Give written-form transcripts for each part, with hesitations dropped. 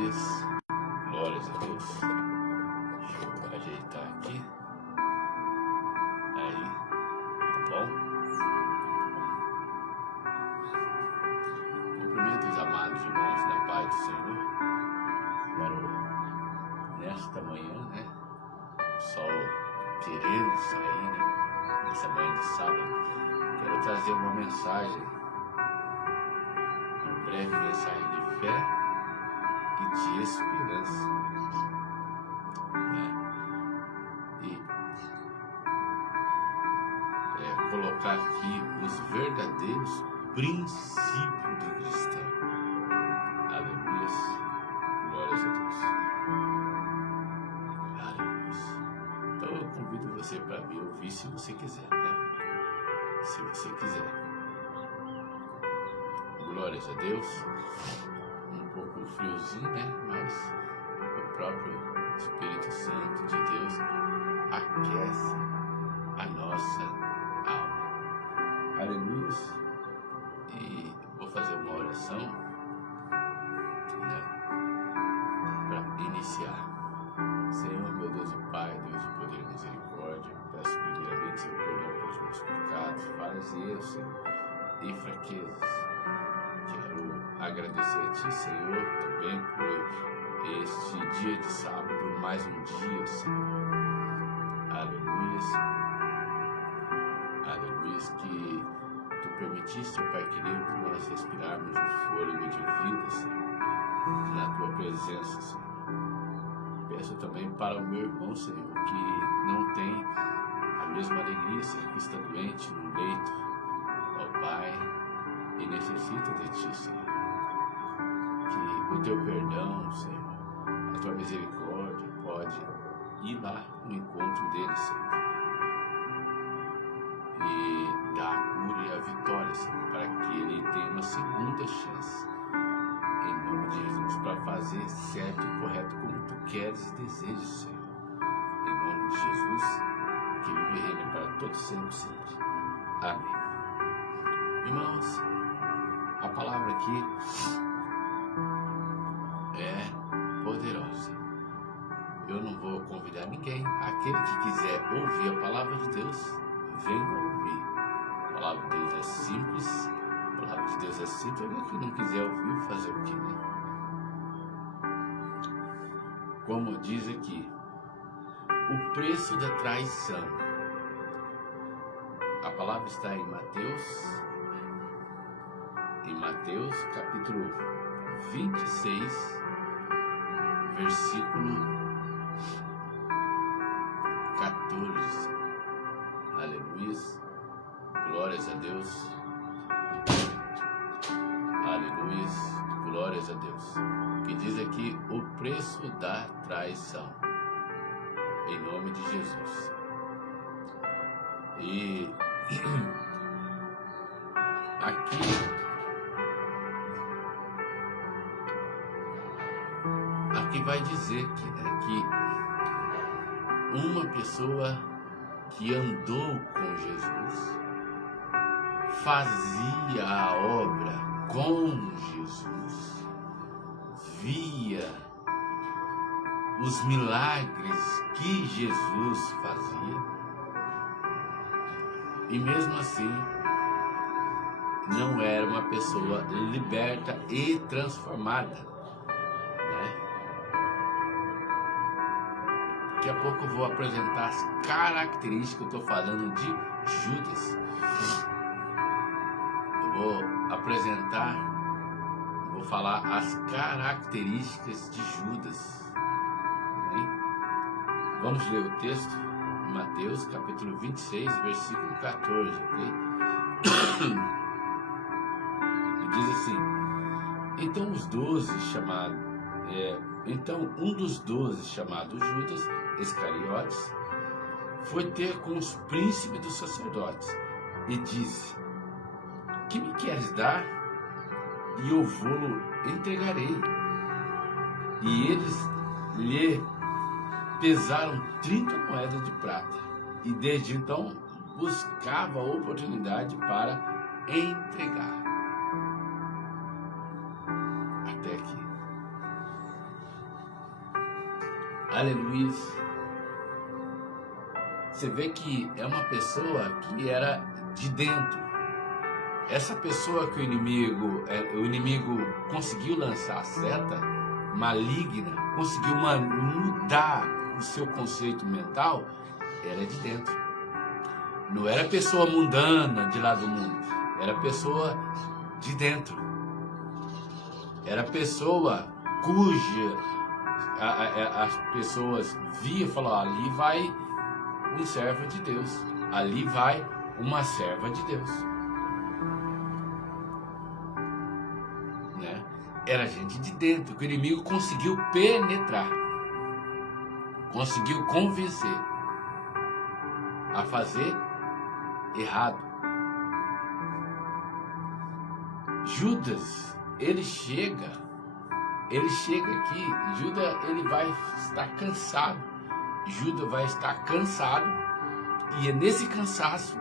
Aleluias. Glórias a Deus. Deixa eu ajeitar aqui. Aí, tá bom? Cumprimento os amados irmãos da paz do Senhor. Quero, nesta manhã, né? O sol querendo sair, né? Nessa manhã de sábado, quero trazer uma mensagem, uma breve mensagem de fé e de esperança, né? E colocar aqui os verdadeiros princípios do cristão. Aleluia. Glórias a Deus. Aleluia. Então eu convido você para me ouvir se você quiser, né? Se você quiser. Glórias a Deus. Um pouco friozinho, né? Mas o próprio Espírito Santo de Deus aquece a nossa alma. Aleluia. E vou fazer uma oração, né? Para iniciar. Senhor, meu Deus e Pai, Deus de poder e misericórdia, peço primeiramente seu perdão pelos meus pecados, falhas e erros, Senhor, e fraquezas. Quero agradecer a Ti, Senhor, também por este dia de sábado, mais um dia, Senhor. Aleluia. Aleluia, que Tu permitiste, Pai querido, que nós respirarmos o fôlego de vida, Senhor, na Tua presença, Senhor. Peço também para o meu irmão, Senhor, que não tem a mesma alegria, Senhor, que está doente no leito, ó Pai, e necessita de Ti, Senhor. Que o Teu perdão, Senhor, a Tua misericórdia pode ir lá no encontro dele, Senhor, e dar a cura e a vitória, Senhor, para que ele tenha uma segunda chance, em nome de Jesus, para fazer certo e correto como Tu queres e desejas, Senhor, em nome de Jesus, que vive e reina para todos sempre, sempre. Amém. Irmãos, a palavra aqui é poderosa. Eu não vou convidar ninguém. Aquele que quiser ouvir a palavra de Deus, venha ouvir. A palavra de Deus é simples. A palavra de Deus é simples. Alguém que não quiser ouvir, fazer o quê, né? Como diz aqui, o preço da traição. A palavra está em Mateus capítulo 26, versículo 14. Aleluia. Glórias a Deus. Aleluia. Glórias a Deus. Que diz aqui o preço da traição. Em nome de Jesus. E aqui vai dizer que uma pessoa que andou com Jesus, fazia a obra com Jesus, via os milagres que Jesus fazia, e mesmo assim não era uma pessoa liberta e transformada, né? Daqui a pouco eu vou apresentar as características. Eu estou falando de Judas. Eu vou falar as características de Judas. Hein? Vamos ler o texto, Mateus capítulo 26, versículo 14, ok? E diz assim: Então um dos 12 chamado Judas Iscariotes foi ter com os príncipes dos sacerdotes e disse: Que me queres dar? E eu vou-lo entregarei. E eles lhe pesaram 30 moedas de prata, e desde então buscava a oportunidade para entregar. Até aqui. Aleluia. Você vê que é uma pessoa que era de dentro. Essa pessoa que o inimigo conseguiu lançar a seta maligna, conseguiu mudar o seu conceito mental, era de dentro. Não era pessoa mundana de lá do mundo, era pessoa de dentro. Era pessoa cuja as pessoas viam e falavam: ali vai um servo de Deus, ali vai uma serva de Deus. Né? Era gente de dentro, que o inimigo conseguiu penetrar, conseguiu convencer a fazer errado. Judas, ele chega aqui, Judas, ele vai estar cansado. Judas vai estar cansado, e é nesse cansaço,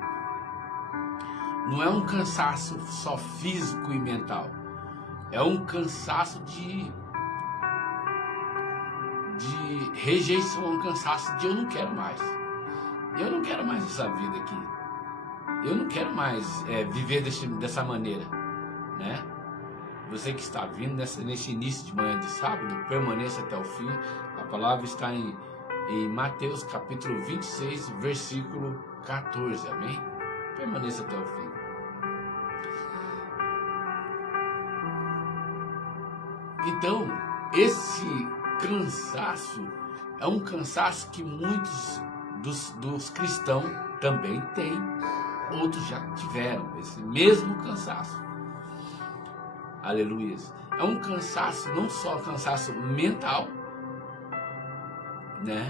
não é um cansaço só físico e mental, é um cansaço de rejeição, um cansaço de eu não quero mais essa vida aqui, eu não quero mais viver dessa maneira, né? Você que está vindo nesse início de manhã de sábado, permaneça até o fim. A palavra está em Mateus capítulo 26, versículo 14, amém? Permaneça até o fim. Então, esse cansaço é um cansaço que muitos dos cristãos também têm, outros já tiveram esse mesmo cansaço. Aleluia. É um cansaço, não só cansaço mental, né?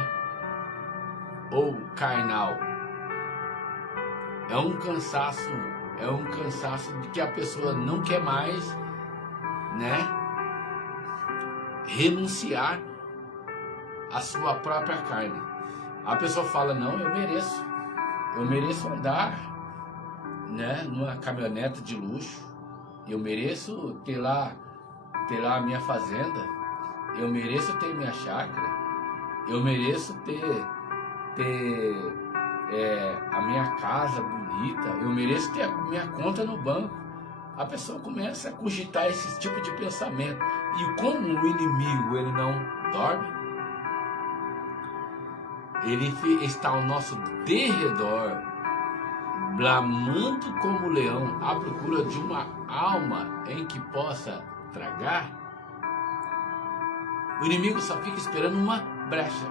Ou carnal. É um cansaço de que a pessoa não quer mais, né? Renunciar à sua própria carne. A pessoa fala: não, eu mereço andar, né, numa caminhonete de luxo, eu mereço ter lá a minha fazenda, eu mereço ter minha chácara, eu mereço ter a minha casa bonita, eu mereço ter a minha conta no banco. A pessoa começa a cogitar esse tipo de pensamento. E como o inimigo ele não dorme, ele está ao nosso derredor, bramando como leão, à procura de uma alma em que possa tragar. O inimigo só fica esperando uma brecha.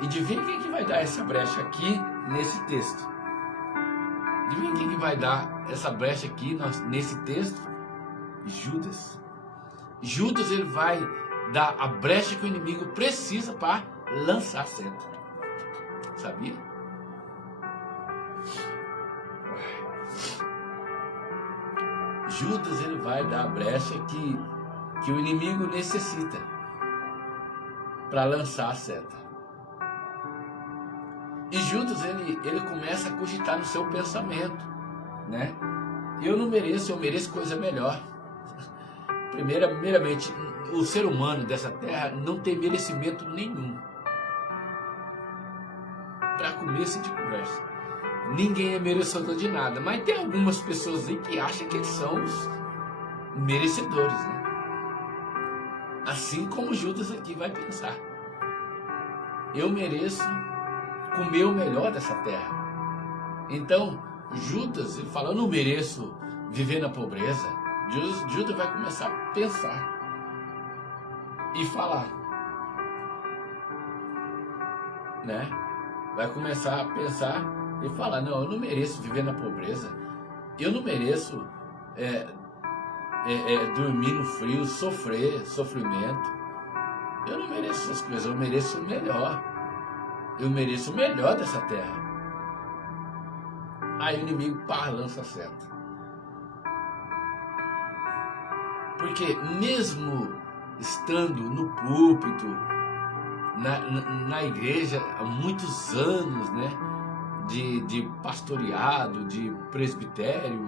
E adivinha quem que vai dar essa brecha aqui nesse texto? Adivinha quem que vai dar essa brecha aqui nesse texto? Judas. Judas, ele vai dar a brecha que o inimigo precisa para lançar a seta. Sabia? Judas, ele vai dar a brecha que o inimigo necessita para lançar a seta. E Judas, ele começa a cogitar no seu pensamento, né? Eu não mereço, eu mereço coisa melhor. Primeiramente, o ser humano dessa terra não tem merecimento nenhum. Para começo de conversa, ninguém é merecedor de nada, mas tem algumas pessoas aí que acham que eles são os merecedores, né? Assim como Judas aqui vai pensar: eu mereço comer o melhor dessa terra. Então, Judas, ele fala: eu não mereço viver na pobreza. Judas vai começar a pensar e falar, né? Vai começar a pensar e falar: não, eu não mereço viver na pobreza. Eu não mereço dormir no frio, sofrimento. Eu não mereço essas coisas, eu mereço o melhor. Eu mereço o melhor dessa terra. Aí o inimigo lança a seta. Porque mesmo estando no púlpito, na igreja há muitos anos, né, de pastoreado, de presbitério,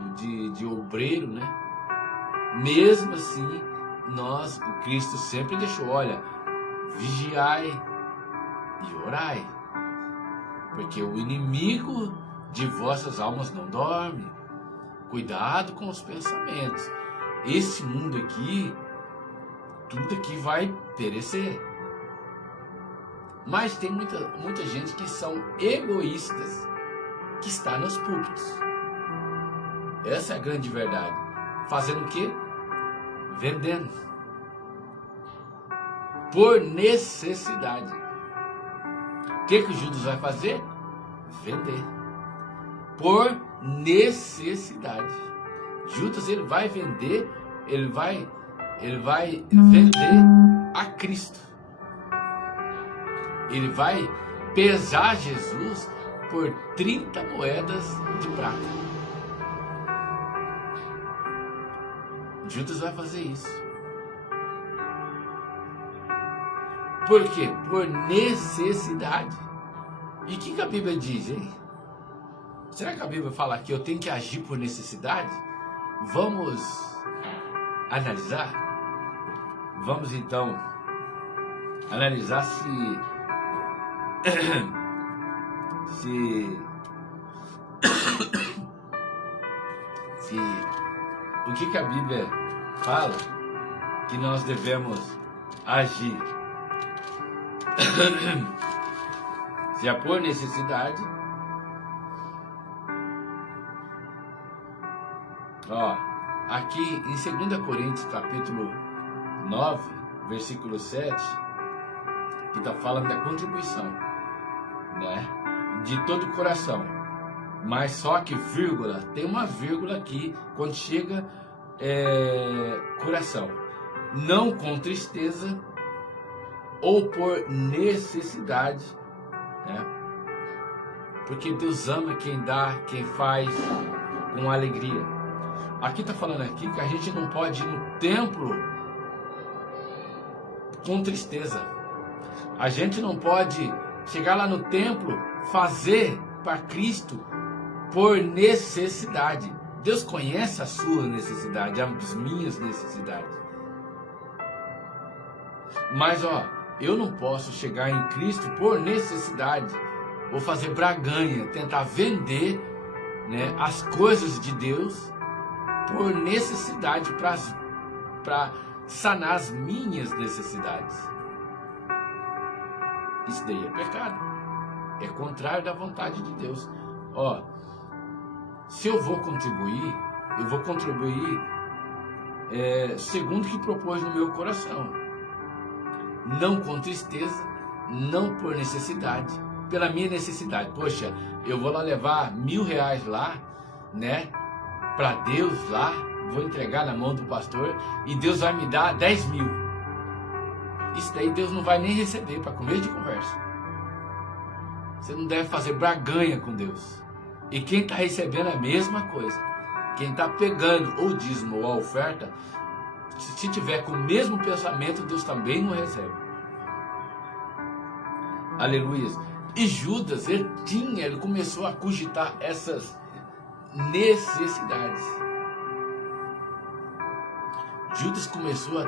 de obreiro, né, mesmo assim, o Cristo sempre deixou: olha, vigiai e orai, porque o inimigo de vossas almas não dorme. Cuidado com os pensamentos. Esse mundo aqui, tudo aqui vai perecer. Mas tem muita gente que são egoístas, que está nos púlpitos. Essa é a grande verdade. Fazendo o quê? Vendendo. Por necessidade. O que o Judas vai fazer? Vender. Por necessidade. Judas, ele vai vender, ele vai vender a Cristo. Ele vai pesar Jesus por 30 moedas de prata. Judas vai fazer isso. Por quê? Por necessidade. E o que a Bíblia diz, hein? Será que a Bíblia fala que eu tenho que agir por necessidade? Vamos analisar? Vamos então analisar se o que a Bíblia fala que nós devemos agir. Se é por necessidade. Ó, aqui em 2 Coríntios capítulo 9, versículo 7, que está falando da contribuição, né? De todo o coração. Mas só que vírgula, tem uma vírgula aqui quando chega coração. Não com tristeza ou por necessidade, né? Porque Deus ama quem dá, quem faz com alegria. Aqui está falando aqui que a gente não pode ir no templo com tristeza. A gente não pode chegar lá no templo, fazer para Cristo por necessidade. Deus conhece a sua necessidade, as minhas necessidades. Mas eu não posso chegar em Cristo por necessidade, ou fazer braganha, tentar vender, né, as coisas de Deus por necessidade, para sanar as minhas necessidades. Isso daí é pecado. É contrário da vontade de Deus. Se eu vou contribuir, segundo o que propôs no meu coração. Não com tristeza, não por necessidade, pela minha necessidade. Poxa, eu vou lá levar R$1.000 lá, né, para Deus lá, vou entregar na mão do pastor e Deus vai me dar 10.000. Isso daí Deus não vai nem receber, para comer de conversa. Você não deve fazer braganha com Deus. E quem está recebendo a mesma coisa, quem está pegando o dízimo ou a oferta, se tiver com o mesmo pensamento, Deus também não recebe. Aleluia. E Judas, ele começou a cogitar essas necessidades. Judas começou a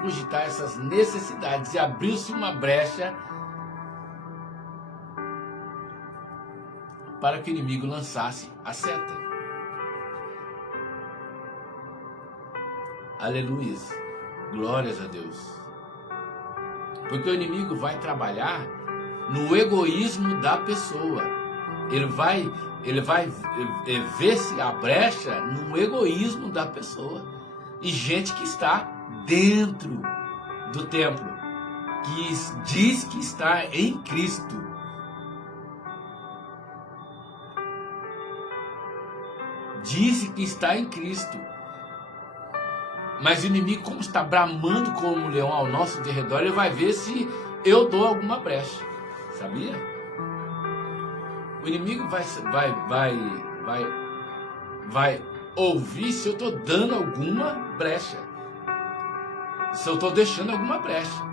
cogitar essas necessidades e abriu-se uma brecha para que o inimigo lançasse a seta. Aleluia. Glórias a Deus. Porque o inimigo vai trabalhar no egoísmo da pessoa. Ele vai ver se a brecha no egoísmo da pessoa. E gente que está dentro do templo, que diz que está em Cristo. Diz que está em Cristo. Mas o inimigo, como está bramando como um leão ao nosso derredor, ele vai ver se eu dou alguma brecha. Sabia? O inimigo vai ouvir se eu estou dando alguma brecha. Se eu estou deixando alguma brecha.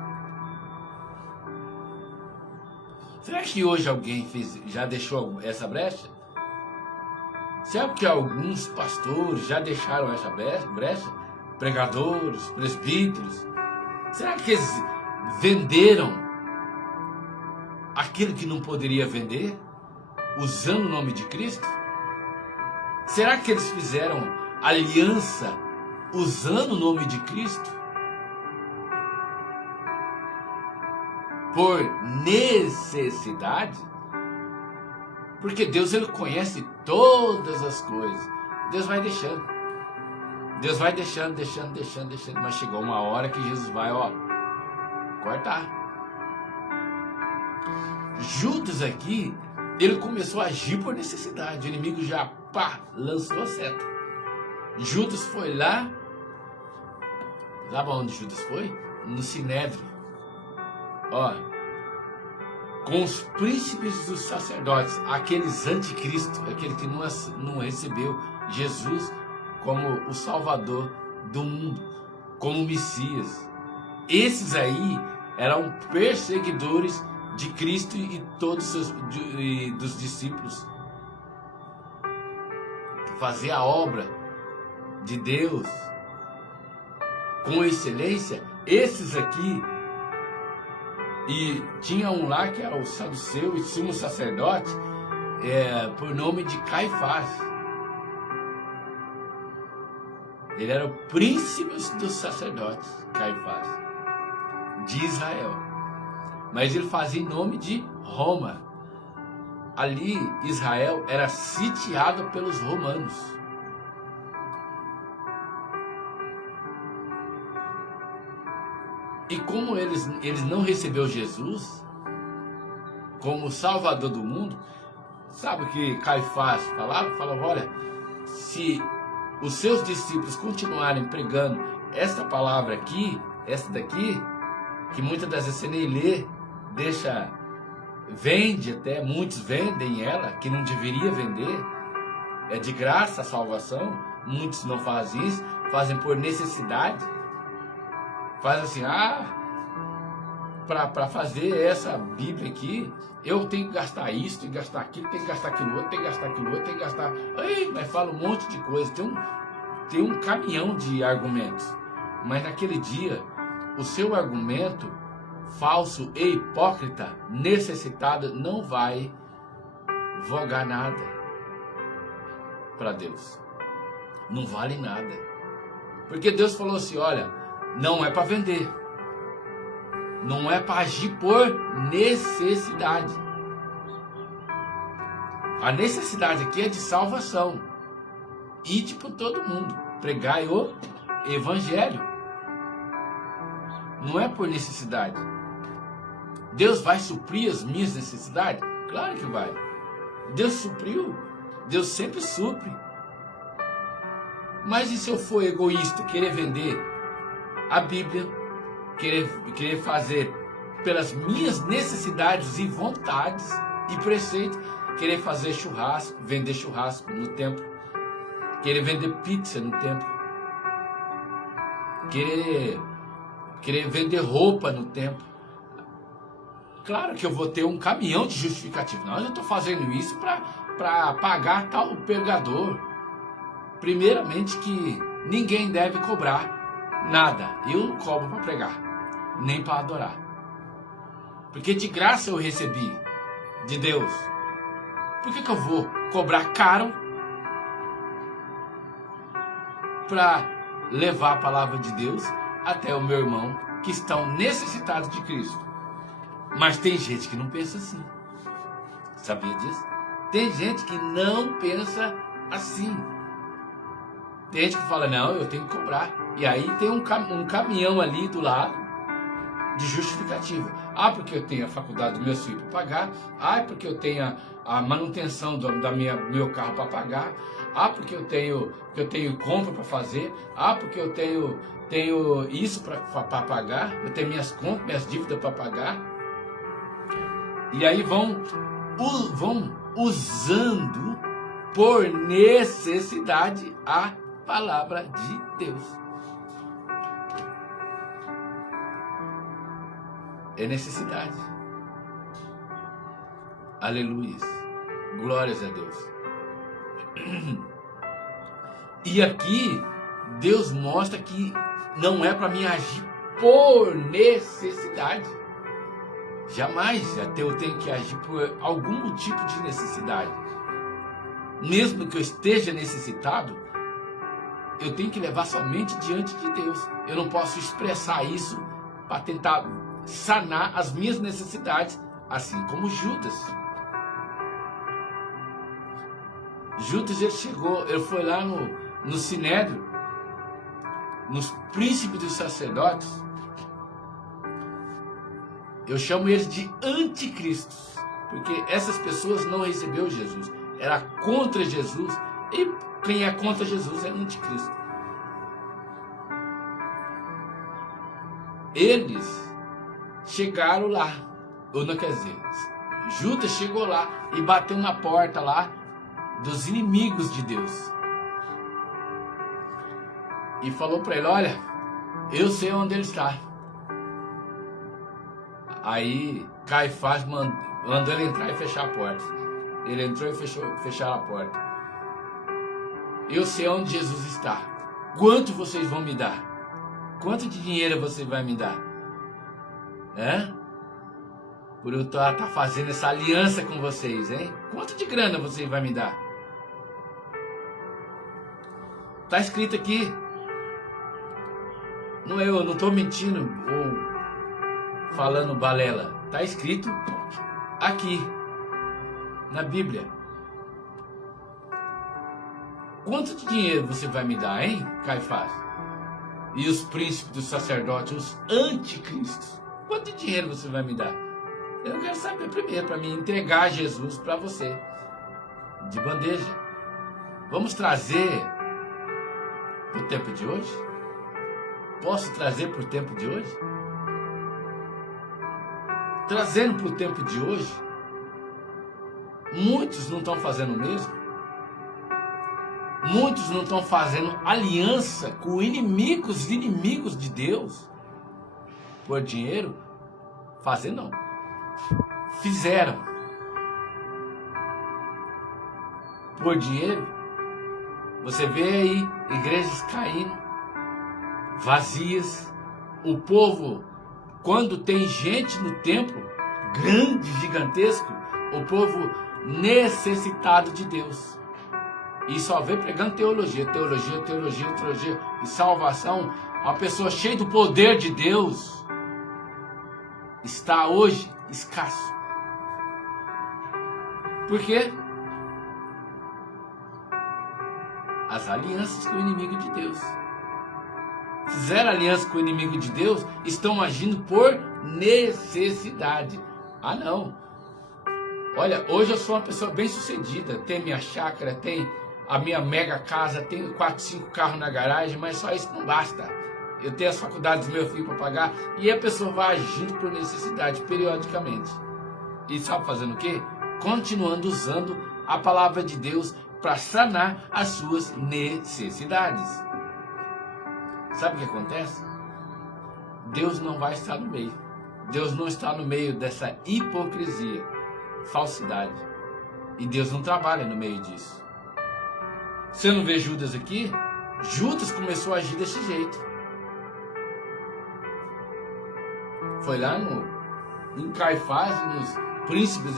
Será que hoje alguém já deixou essa brecha? Será que alguns pastores já deixaram essa brecha? Pregadores, presbíteros. Será que eles venderam aquilo que não poderia vender, usando o nome de Cristo? Será que eles fizeram aliança usando o nome de Cristo? Por necessidade? Porque Deus, Ele conhece todas as coisas. Deus vai deixando. Deus vai deixando, mas chegou uma hora que Jesus vai, cortar. Judas aqui, ele começou a agir por necessidade. O inimigo já, lançou a seta. Judas foi lá. Sabe onde Judas foi? No Sinédrio. Com os príncipes dos sacerdotes, aqueles anticristo, aquele que não recebeu Jesus como o Salvador do mundo, como o Messias. Esses aí eram perseguidores de Cristo e todos dos discípulos. Fazer a obra de Deus com excelência. Esses aqui, e tinha um lá que era o saduceu e sumo sacerdote, por nome de Caifás. Ele era o príncipe dos sacerdotes, Caifás, de Israel. Mas ele fazia em nome de Roma. Ali, Israel era sitiado pelos romanos. E como eles não receberam Jesus como Salvador do mundo, sabe o que Caifás falava? Falava, olha, se os seus discípulos continuarem pregando esta palavra aqui, esta daqui, que muitas das vezes você nem lê, vende até, muitos vendem ela, que não deveria vender, é de graça a salvação, muitos não fazem isso, fazem por necessidade, faz assim, para fazer essa Bíblia aqui, eu tenho que gastar isso, tenho que gastar aquilo, tenho que gastar aquilo outro, tenho que gastar aquilo outro, tenho que gastar... Mas fala um monte de coisa, tem um caminhão de argumentos. Mas naquele dia, o seu argumento falso e hipócrita, necessitado, não vai vogar nada para Deus. Não vale nada. Porque Deus falou assim, olha, não é para vender. Não é para agir por necessidade. A necessidade aqui é de salvação. Ide por todo mundo. Pregai o evangelho. Não é por necessidade. Deus vai suprir as minhas necessidades? Claro que vai. Deus supriu. Deus sempre supre. Mas e se eu for egoísta, querer vender a Bíblia, querer fazer pelas minhas necessidades e vontades e preceitos, querer fazer churrasco, vender churrasco no templo, querer vender pizza no templo, querer vender roupa no templo? Claro que eu vou ter um caminhão de justificativo. Não, eu estou fazendo isso para pagar tal pregador. Primeiramente que ninguém deve cobrar nada. Eu não cobro para pregar, nem para adorar. Porque de graça eu recebi de Deus. Por que eu vou cobrar caro para levar a palavra de Deus até o meu irmão que estão necessitados de Cristo? Mas tem gente que não pensa assim. Sabia disso? Tem gente que não pensa assim. Tem gente que fala, não, eu tenho que cobrar. E aí tem um caminhão ali do lado de justificativa. Porque eu tenho a faculdade do meu filho para pagar. Porque eu tenho a manutenção do meu carro para pagar. Porque eu tenho compra para fazer. Porque eu tenho isso para pagar. Eu tenho minhas compras, minhas dívidas para pagar. E aí vão usando por necessidade a palavra de Deus. É necessidade. Aleluia. Glórias a Deus. E aqui Deus mostra que não é para mim agir por necessidade. Jamais eu tenho que agir por algum tipo de necessidade. Mesmo que eu esteja necessitado, eu tenho que levar somente diante de Deus. Eu não posso expressar isso para tentar sanar as minhas necessidades, assim como Judas. Judas, ele foi lá no Sinédrio, nos príncipes dos sacerdotes. Eu chamo eles de anticristos, porque essas pessoas não receberam Jesus, era contra Jesus, e quem é contra Jesus é anticristo. Eles chegaram lá, ou não quer dizer, Judas chegou lá e bateu na porta lá dos inimigos de Deus e falou para ele: olha, eu sei onde ele está. Aí Caifás mandou ele entrar e fechar a porta. Ele entrou e fechou a porta. Eu sei onde Jesus está. Quanto vocês vão me dar? Quanto de dinheiro você vai me dar? Por eu estar fazendo essa aliança com vocês, hein? Quanto de grana você vai me dar? Está escrito aqui. Eu não estou mentindo ou falando balela. Está escrito aqui na Bíblia. Quanto de dinheiro você vai me dar, hein, Caifás? E os príncipes dos sacerdotes, os anticristos, quanto de dinheiro você vai me dar? Eu quero saber primeiro, para me entregar Jesus para você, de bandeja. Vamos trazer para o tempo de hoje? Posso trazer para o tempo de hoje? Trazendo para o tempo de hoje, muitos não estão fazendo o mesmo. Muitos não estão fazendo aliança com inimigos de Deus por dinheiro. Fazer não. Fizeram por dinheiro. Você vê aí igrejas caindo, vazias. O povo, quando tem gente no templo, grande, gigantesco, o povo necessitado de Deus. E só vê pregando teologia e salvação. Uma pessoa cheia do poder de Deus está hoje escasso. Por quê? As alianças com o inimigo de Deus. Fizeram aliança com o inimigo de Deus, estão agindo por necessidade. Ah, não. Olha, hoje eu sou uma pessoa bem sucedida. Tenho minha chácara, tenho a minha mega casa, tenho 4, 5 carros na garagem, mas só isso não basta. Eu tenho as faculdades do meu filho para pagar, e a pessoa vai agindo por necessidade periodicamente. E sabe fazendo o quê? Continuando usando a palavra de Deus para sanar as suas necessidades. Sabe o que acontece? Deus não vai estar no meio. Deus não está no meio dessa hipocrisia, falsidade. E Deus não trabalha no meio disso. Você não vê Judas aqui? Judas começou a agir desse jeito. Foi lá em Caifás, nos príncipes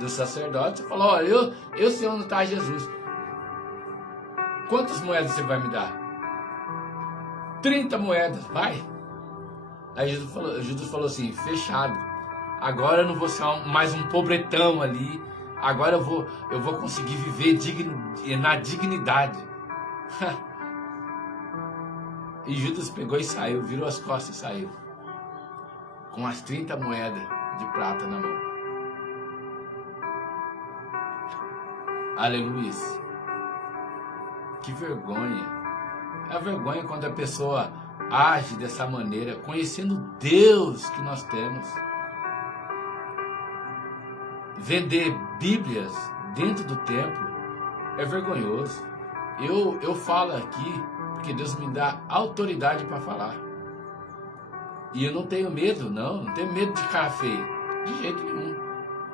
dos sacerdotes, e falou: olha, eu sei onde está Jesus. Quantas moedas você vai me dar? 30 moedas, vai. Aí Judas falou assim: fechado. Agora eu não vou ser mais um pobretão ali. Agora eu vou conseguir viver na dignidade. E Judas pegou e saiu, virou as costas e saiu. Com as 30 moedas de prata na mão. Aleluia. Que vergonha. É a vergonha quando a pessoa age dessa maneira, conhecendo Deus que nós temos. Vender Bíblias dentro do templo é vergonhoso. Eu falo aqui porque Deus me dá autoridade para falar. E eu não tenho medo, não tenho medo de cara feia, de jeito nenhum.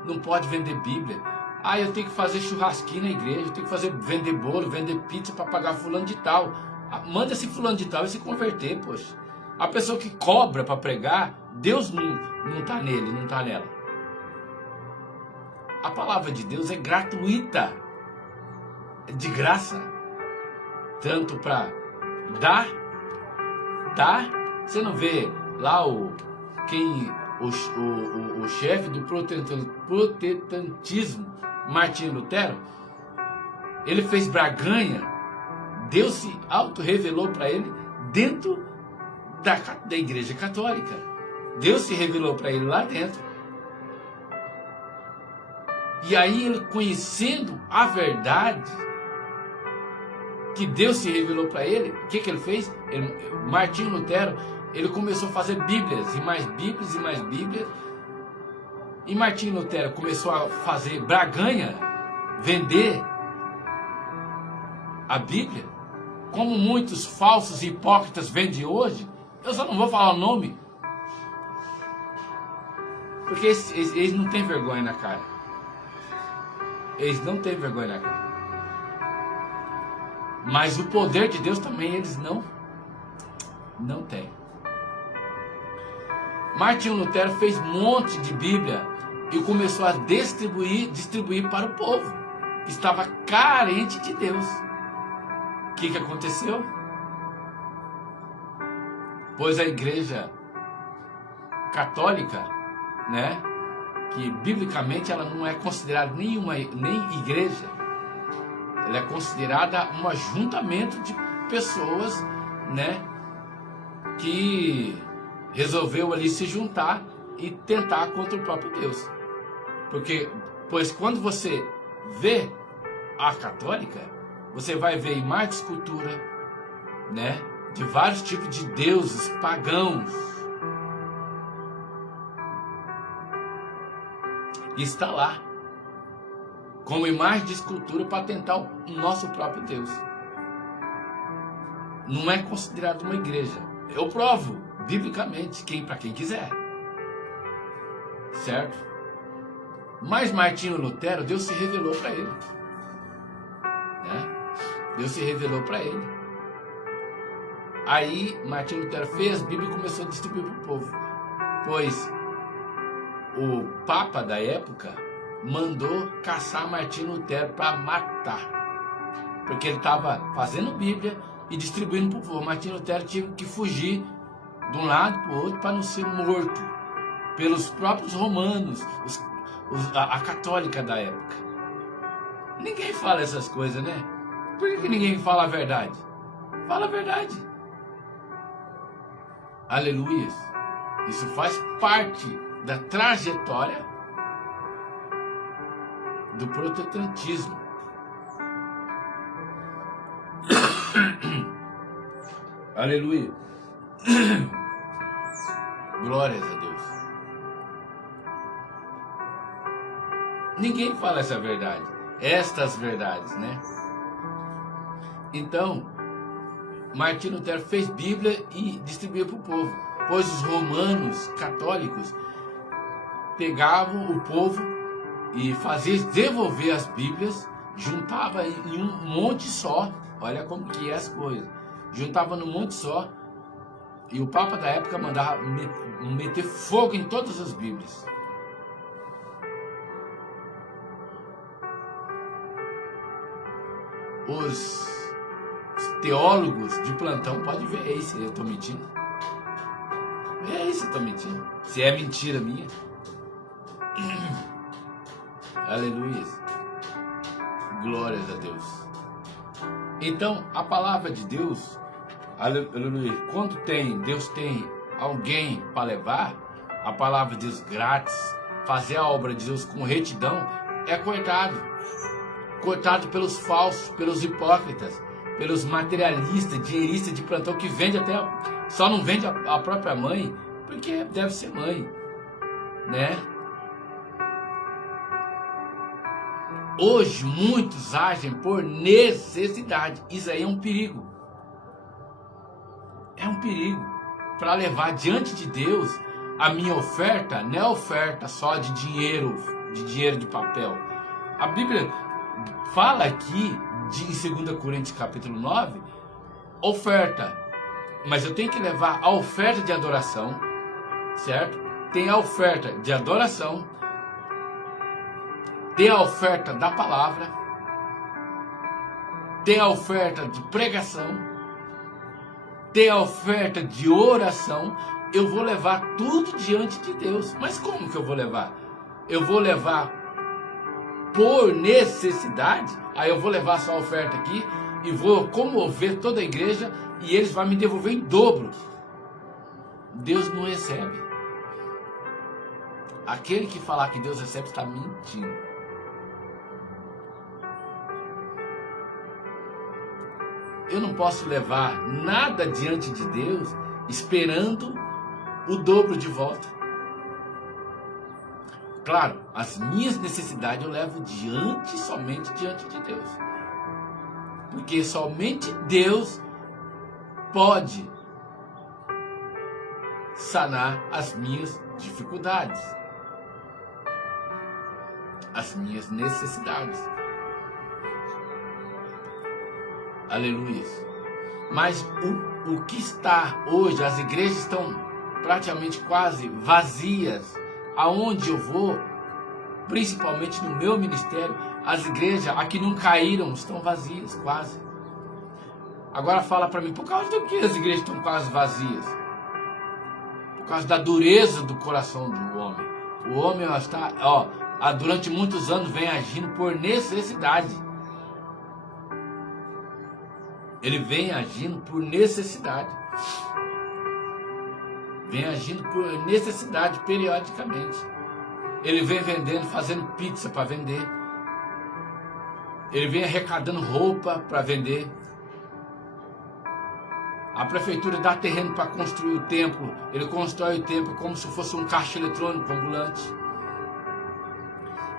Não pode vender Bíblia. Eu tenho que fazer churrasquinho na igreja, eu tenho que vender bolo, vender pizza para pagar fulano de tal. Manda esse fulano de tal e se converter, poxa. A pessoa que cobra para pregar, Deus não está nele, não está nela. A palavra de Deus é gratuita, é de graça, tanto para dar. Você não vê lá o chefe do protestantismo, Martinho Lutero? Ele fez barganha, Deus se auto-revelou para ele dentro da Igreja Católica. Deus se revelou para ele lá dentro. E aí ele, conhecendo a verdade que Deus se revelou para ele, o que ele fez? Martinho Lutero, ele começou a fazer Bíblias, e mais Bíblias, e mais Bíblias. E Martinho Lutero começou a fazer barganha, vender a Bíblia, como muitos falsos hipócritas vendem hoje. Eu só não vou falar o nome, porque eles não têm vergonha na cara. Eles não têm vergonha na cara. Mas o poder de Deus também eles não têm. Martinho Lutero fez um monte de Bíblia e começou a distribuir para o povo que estava carente de Deus. O que aconteceu? Pois a Igreja Católica, né, que biblicamente ela não é considerada nem igreja, ela é considerada um ajuntamento de pessoas, né, que resolveu ali se juntar e tentar contra o próprio Deus. Pois quando você vê a católica, você vai ver imagem de escultura, né, de vários tipos de deuses pagãos. E está lá como imagem de escultura para tentar o nosso próprio Deus. Não é considerado uma igreja. Eu provo biblicamente, para quem quiser, certo? Mas Martinho Lutero, Deus se revelou para ele, né? Deus se revelou para ele. Aí Martinho Lutero fez a Bíblia e começou a distribuir para o povo, pois o Papa da época mandou caçar Martinho Lutero para matar, porque ele estava fazendo Bíblia e distribuindo para o povo. Martinho Lutero teve que fugir de um lado para o outro para não ser morto pelos próprios romanos, a católica da época. Ninguém fala essas coisas, né? Por que ninguém fala a verdade? Fala a verdade. Aleluia. Isso faz parte da trajetória do protestantismo. Aleluia. Glórias a Deus. Ninguém fala essa verdade, estas verdades, né? Então, Martinho Lutero fez Bíblia e distribuiu para o povo, pois os romanos católicos pegavam o povo e faziam devolver as Bíblias, juntava em um monte só. Olha como que é as coisas. Juntava num monte só, e o Papa da época mandava meter fogo em todas as Bíblias. Os teólogos de plantão podem ver aí se eu estou mentindo. Vê aí se eu estou mentindo. Se é mentira minha. Aleluia. Glórias a Deus. Então, a palavra de Deus, aleluia, quando Deus tem alguém para levar, a palavra de Deus grátis, fazer a obra de Deus com retidão, é cortado. Cortado pelos falsos, pelos hipócritas, pelos materialistas, dinheiristas de plantão que vende só não vende a própria mãe, porque deve ser mãe, né? Hoje muitos agem por necessidade. Isso aí é um perigo. É um perigo para levar diante de Deus a minha oferta. Não é oferta só de dinheiro de papel. A Bíblia fala aqui em 2 Coríntios capítulo 9, oferta Mas eu tenho que levar a oferta de adoração, certo? Tem a oferta de adoração, tem a oferta da palavra, tem a oferta de pregação, tem a oferta de oração. Eu vou levar tudo diante de Deus. Mas como que eu vou levar? Eu vou levar por necessidade? Aí eu vou levar essa oferta aqui e vou comover toda a igreja e eles vão me devolver em dobro. Deus não recebe. Aquele que falar que Deus recebe está mentindo. Eu não posso levar nada diante de Deus esperando o dobro de volta. Claro, as minhas necessidades eu levo somente diante de Deus. Porque somente Deus pode sanar as minhas dificuldades, as minhas necessidades. Aleluia. Mas o que está hoje, as igrejas estão praticamente quase vazias. Aonde eu vou, principalmente no meu ministério, as igrejas, aqui não caíram, estão vazias, quase. Agora fala para mim, por causa do que as igrejas estão quase vazias? Por causa da dureza do coração do homem. O homem está, durante muitos anos vem agindo por necessidade. Ele vem agindo por necessidade. Vem agindo por necessidade periodicamente. Ele vem vendendo, fazendo pizza para vender. Ele vem arrecadando roupa para vender. A prefeitura dá terreno para construir o templo. Ele constrói o templo como se fosse um caixa eletrônico ambulante.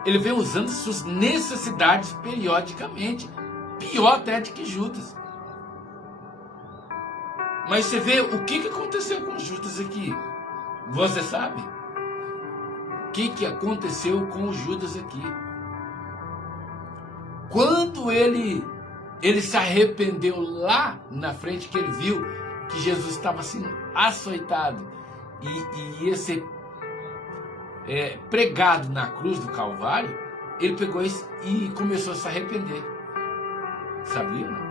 Ele vem usando suas necessidades periodicamente. Pior até do que Judas. Mas você vê o que aconteceu com Judas aqui. Você sabe? O que aconteceu com Judas aqui? Quando ele se arrependeu lá na frente, que ele viu que Jesus estava sendo açoitado e ia ser pregado na cruz do Calvário, ele pegou isso e começou a se arrepender. Sabia, não?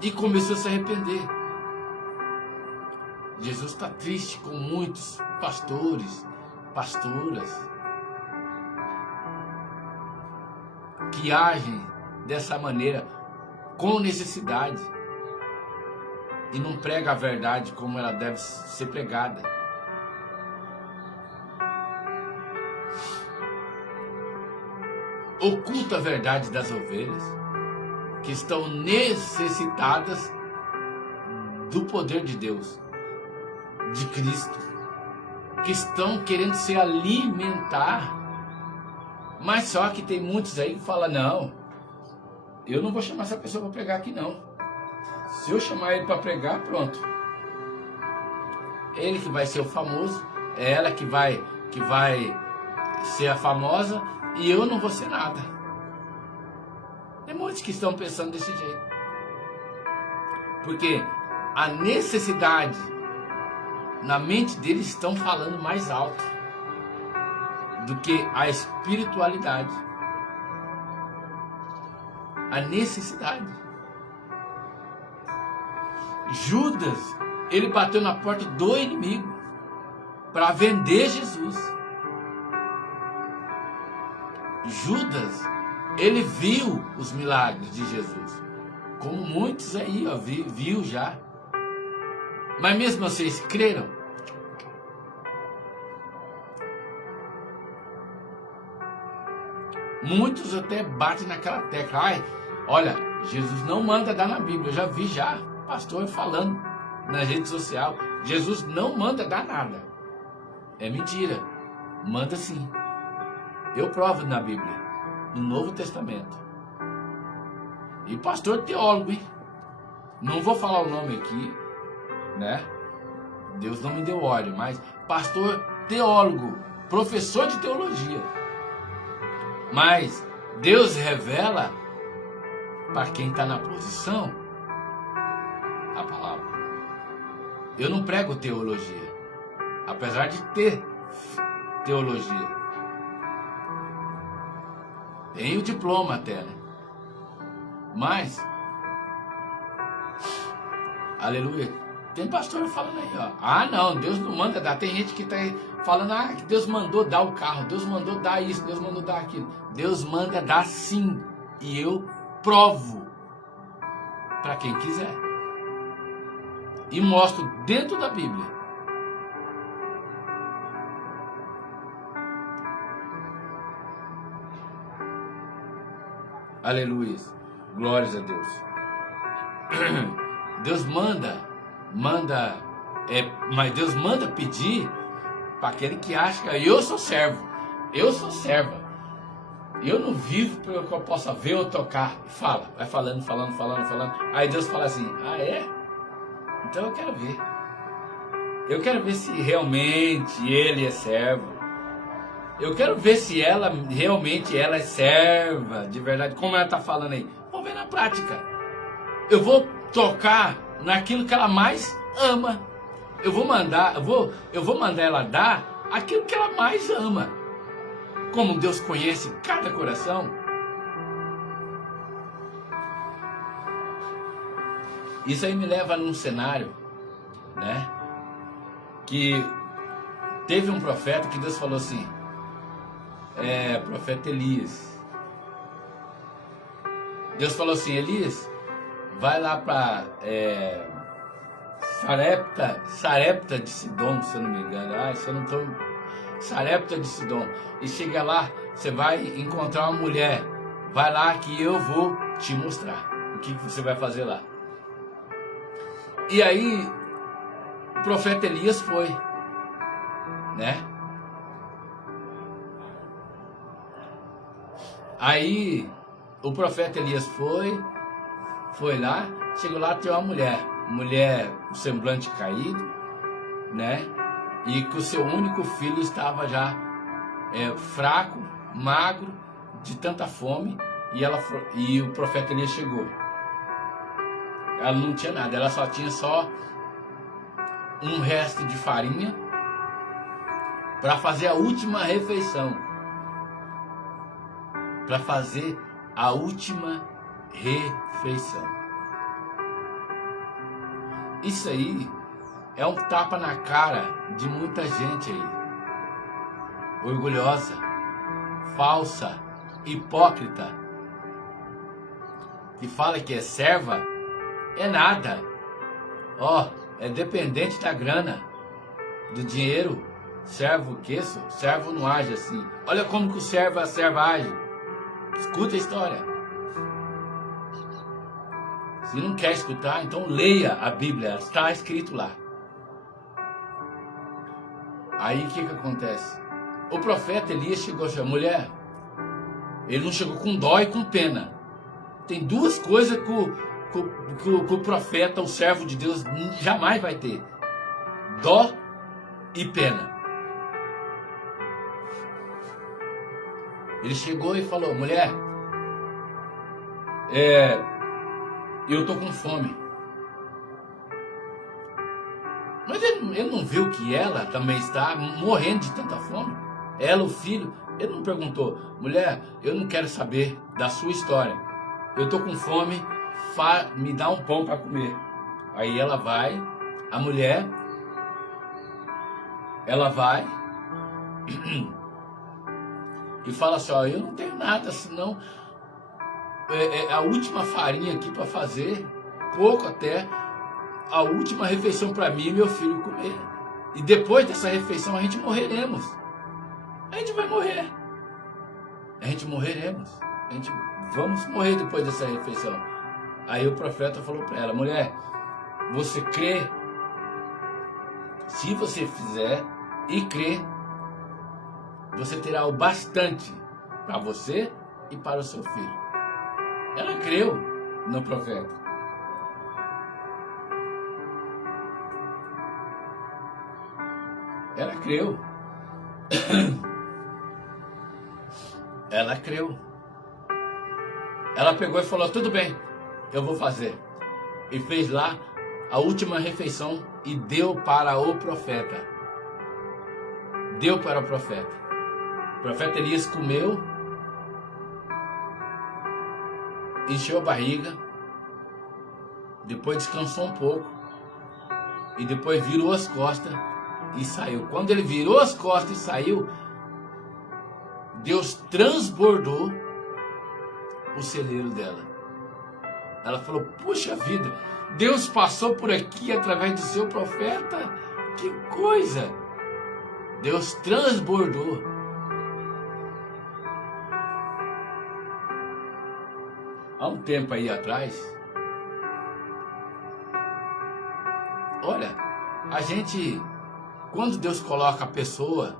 E começou a se arrepender. Jesus está triste com muitos pastores, pastoras, que agem dessa maneira, com necessidade, e não prega a verdade como ela deve ser pregada. Oculta a verdade das ovelhas, que estão necessitadas do poder de Deus, de Cristo, que estão querendo se alimentar. Mas só que tem muitos aí que falam, não, eu não vou chamar essa pessoa para pregar aqui não. Se eu chamar ele para pregar, pronto. Ele que vai ser o famoso, é ela que vai ser a famosa, e eu não vou ser nada. Tem muitos que estão pensando desse jeito. Porque a necessidade na mente deles estão falando mais alto do que a espiritualidade. A necessidade. Judas, ele bateu na porta do inimigo para vender Jesus. Judas, ele viu os milagres de Jesus, como muitos aí viu já. Mas mesmo vocês creram? Muitos até batem naquela tecla. Ai, olha, Jesus não manda dar na Bíblia. Eu já vi pastor falando na rede social. Jesus não manda dar nada. É mentira. Manda sim. Eu provo na Bíblia, no Novo Testamento. E pastor teólogo, hein? Não vou falar o nome aqui, né? Deus não me deu ordem, mas pastor teólogo, professor de teologia. Mas Deus revela para quem está na posição a palavra. Eu não prego teologia, apesar de ter teologia. Tenho diploma até, né? Mas, aleluia, tem pastor falando aí, ó. Ah, não, Deus não manda dar. Tem gente que tá aí falando, que Deus mandou dar o carro, Deus mandou dar isso, Deus mandou dar aquilo. Deus manda dar sim, e eu provo para quem quiser. E mostro dentro da Bíblia. Aleluia. Glórias a Deus. Deus mas Deus manda pedir para aquele que acha que eu sou servo. Eu sou serva. Eu não vivo para que eu possa ver ou tocar. Vai falando. Aí Deus fala assim, é? Então eu quero ver. Eu quero ver se realmente ele é servo. Eu quero ver se ela realmente é serva, de verdade. Como ela está falando aí. Vou ver na prática. Eu vou tocar naquilo que ela mais ama. Eu vou mandar ela dar aquilo que ela mais ama. Como Deus conhece cada coração. Isso aí me leva num cenário, né? Que teve um profeta que Deus falou assim, profeta Elias. Deus falou assim, Elias, vai lá para Sarepta de Sidom, se eu não me engano. Se eu não estou... Sarepta de Sidom. E chega lá, você vai encontrar uma mulher. Vai lá que eu vou te mostrar o que você vai fazer lá. E aí, o profeta Elias foi, né? Aí, o profeta Elias foi lá, chegou lá, tem uma mulher com semblante caído, né? E que o seu único filho estava já fraco, magro, de tanta fome, e o profeta Elias chegou. Ela não tinha nada, ela só tinha um resto de farinha para fazer a última refeição. Para fazer a última refeição. Isso aí é um tapa na cara de muita gente aí. Orgulhosa, falsa, hipócrita. Que fala que é serva, é nada. É dependente da grana, do dinheiro. Servo o quê? Servo não age assim. Olha como que a serva age. Escuta a história. Se não quer escutar, então leia a Bíblia. Está escrito lá. Aí o que acontece? O profeta Elias chegou e falou, mulher, ele não chegou com dó e com pena. Tem duas coisas que o profeta, o servo de Deus, jamais vai ter. Dó e pena. Ele chegou e falou, mulher, eu tô com fome. Mas ele não viu que ela também está morrendo de tanta fome? Ela, o filho, ele não perguntou, mulher, eu não quero saber da sua história. Eu tô com fome, me dá um pão para comer. Aí ela vai, a mulher, ela vai e fala assim, eu não tenho nada, senão a última farinha aqui para fazer, pouco até, a última refeição para mim e meu filho comer. E depois dessa refeição a gente morreremos. A gente vai morrer. A gente morreremos. Vamos morrer depois dessa refeição. Aí o profeta falou para ela, mulher, você crê? Se você fizer e crer, você terá o bastante para você e para o seu filho. Ela creu no profeta. Ela creu. Ela creu. Ela pegou e falou, tudo bem, eu vou fazer. E fez lá a última refeição e deu para o profeta. Deu para o profeta. O profeta Elias comeu, encheu a barriga, depois descansou um pouco e depois virou as costas e saiu. Quando ele virou as costas e saiu, Deus transbordou o celeiro dela. Ela falou: puxa vida, Deus passou por aqui através do seu profeta. Que coisa! Deus transbordou. Há um tempo aí atrás, olha, a gente, quando Deus coloca a pessoa,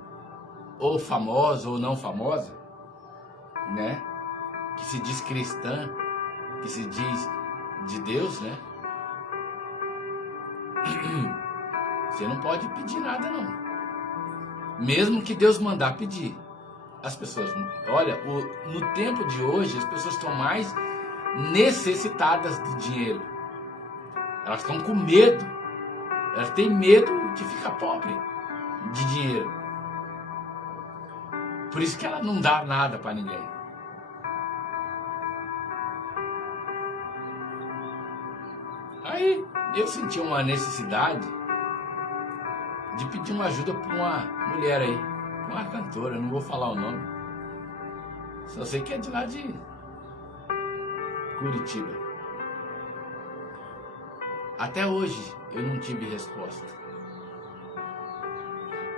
ou famosa ou não famosa, né, que se diz cristã, que se diz de Deus, né, você não pode pedir nada não, mesmo que Deus mandar pedir. As pessoas, olha, no tempo de hoje as pessoas estão mais necessitadas de dinheiro. Elas estão com medo. Elas têm medo de ficar pobre de dinheiro. Por isso que ela não dá nada para ninguém. Aí eu senti uma necessidade de pedir uma ajuda para uma mulher aí, uma cantora, não vou falar o nome. Só sei que é de lá de Curitiba. Até hoje eu não tive resposta.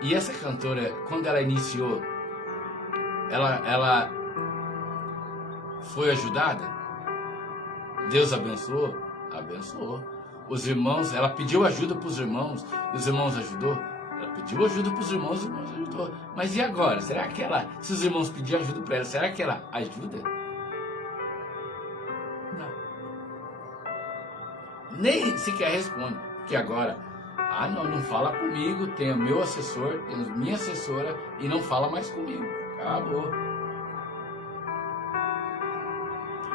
E essa cantora, quando ela iniciou, ela foi ajudada? Deus abençoou? Abençoou. Os irmãos, ela pediu ajuda para os irmãos, e os irmãos ajudou? Ela pediu ajuda para os irmãos ajudou. Mas e agora? Será que ela, se os irmãos pedirem ajuda para ela, será que ela ajuda? Nem sequer responde, porque agora, não fala comigo, tem o meu assessor, tem a minha assessora e não fala mais comigo. Acabou.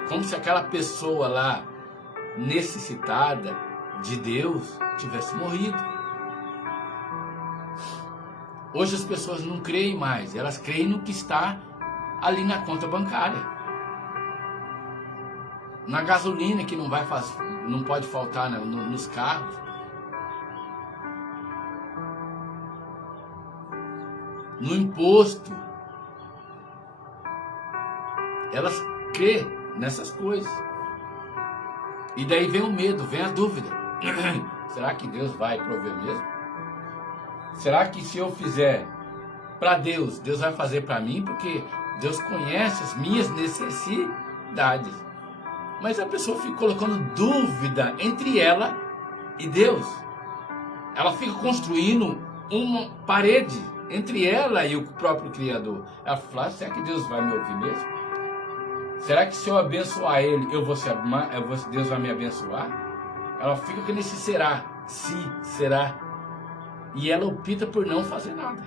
Como se aquela pessoa lá, necessitada de Deus, tivesse morrido. Hoje as pessoas não creem mais, elas creem no que está ali na conta bancária. Na gasolina que não pode faltar, né, nos carros. No imposto. Elas crêem nessas coisas. E daí vem o medo, vem a dúvida. Será que Deus vai prover mesmo? Será que se eu fizer para Deus, Deus vai fazer para mim? Porque Deus conhece as minhas necessidades. Mas a pessoa fica colocando dúvida entre ela e Deus. Ela fica construindo uma parede entre ela e o próprio Criador. Ela fala: será que Deus vai me ouvir mesmo? Será que se eu abençoar Ele, Deus vai me abençoar? Ela fica nesse será, se, será. E ela opta por não fazer nada.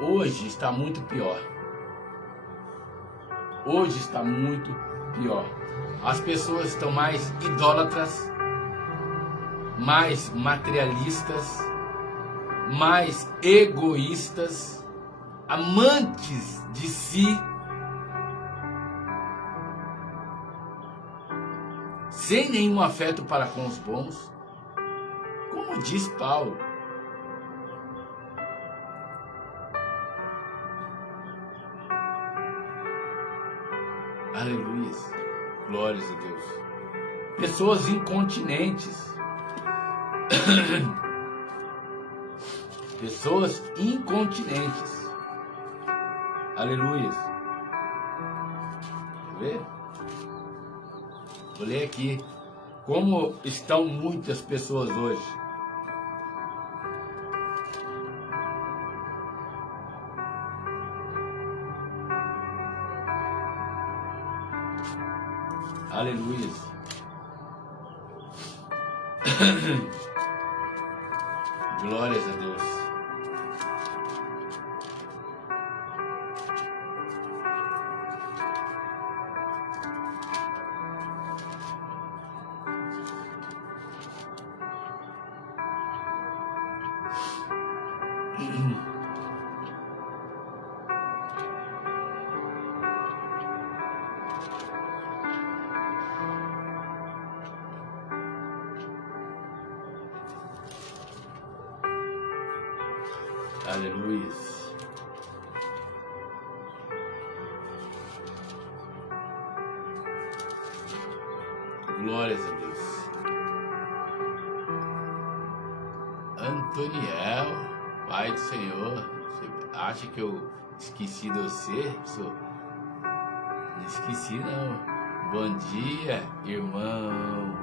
Hoje está muito pior. Hoje está muito pior. As pessoas estão mais idólatras, mais materialistas, mais egoístas, amantes de si, sem nenhum afeto para com os bons. Como diz Paulo, aleluia, glórias a Deus. Pessoas incontinentes. Pessoas incontinentes. Aleluia. Quer ver? Vou ler aqui como estão muitas pessoas hoje. Aleluia. Glórias a Deus. Aleluia. Glórias a Deus. Antoniel, Pai do Senhor, você acha que eu esqueci de você? Não esqueci não. Bom dia, irmão.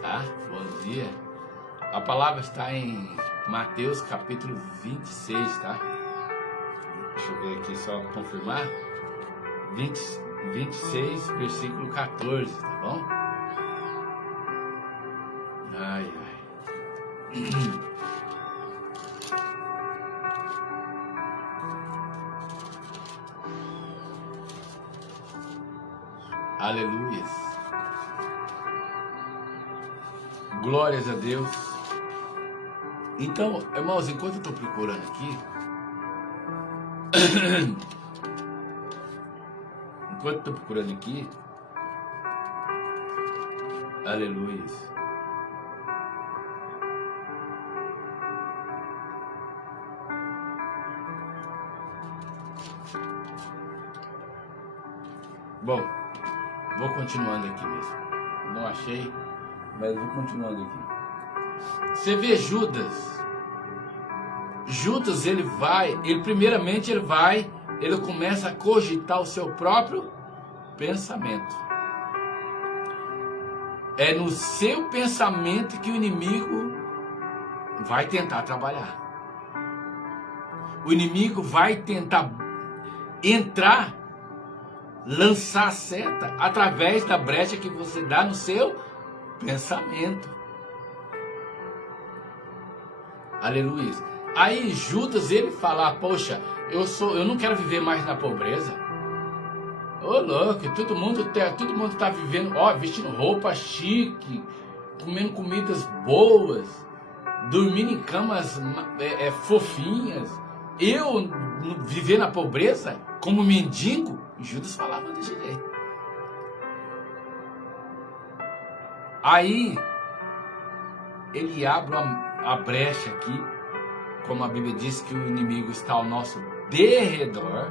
Tá? Bom dia. A palavra está em Mateus capítulo 26, tá? Deixa eu ver aqui só para confirmar. 26, versículo 14, tá bom? Ai. Aleluias. Glórias a Deus. Então, irmãos, enquanto eu estou procurando aqui, aleluias. Bom, vou continuando aqui mesmo. Não achei, mas vou continuando aqui. Você vê Judas, ele começa a cogitar o seu próprio pensamento. É no seu pensamento que o inimigo vai tentar trabalhar. O inimigo vai tentar entrar, lançar a seta através da brecha que você dá no seu pensamento. Aleluia. Aí Judas, ele fala: poxa, eu não quero viver mais na pobreza. Ô louco, todo mundo tá vivendo, vestindo roupa chique, comendo comidas boas, dormindo em camas fofinhas. Eu viver na pobreza como mendigo? Judas falava desse jeito. Aí ele abre a brecha aqui, como a Bíblia diz que o inimigo está ao nosso derredor,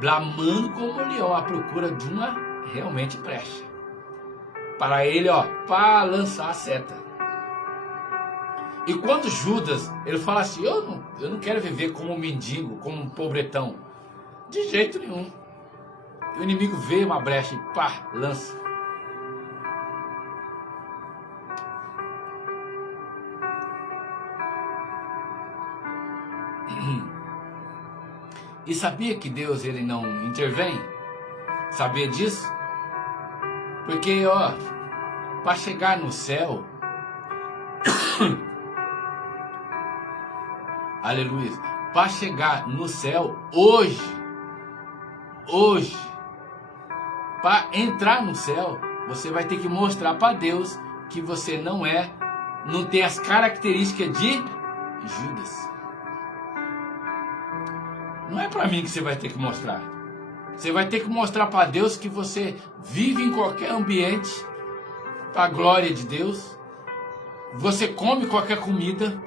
bramando como leão à procura de uma realmente brecha, para ele, para lançar a seta. E quando Judas, ele fala assim: eu não quero viver como um mendigo, como um pobretão, de jeito nenhum. O inimigo vê uma brecha e lança. E sabia que Deus, ele não intervém? Sabia disso? Porque, para chegar no céu, aleluia, para chegar no céu hoje, para entrar no céu, você vai ter que mostrar para Deus que você não tem as características de Judas. Não é para mim que você vai ter que mostrar. Você vai ter que mostrar para Deus que você vive em qualquer ambiente para a glória de Deus. Você come qualquer comida,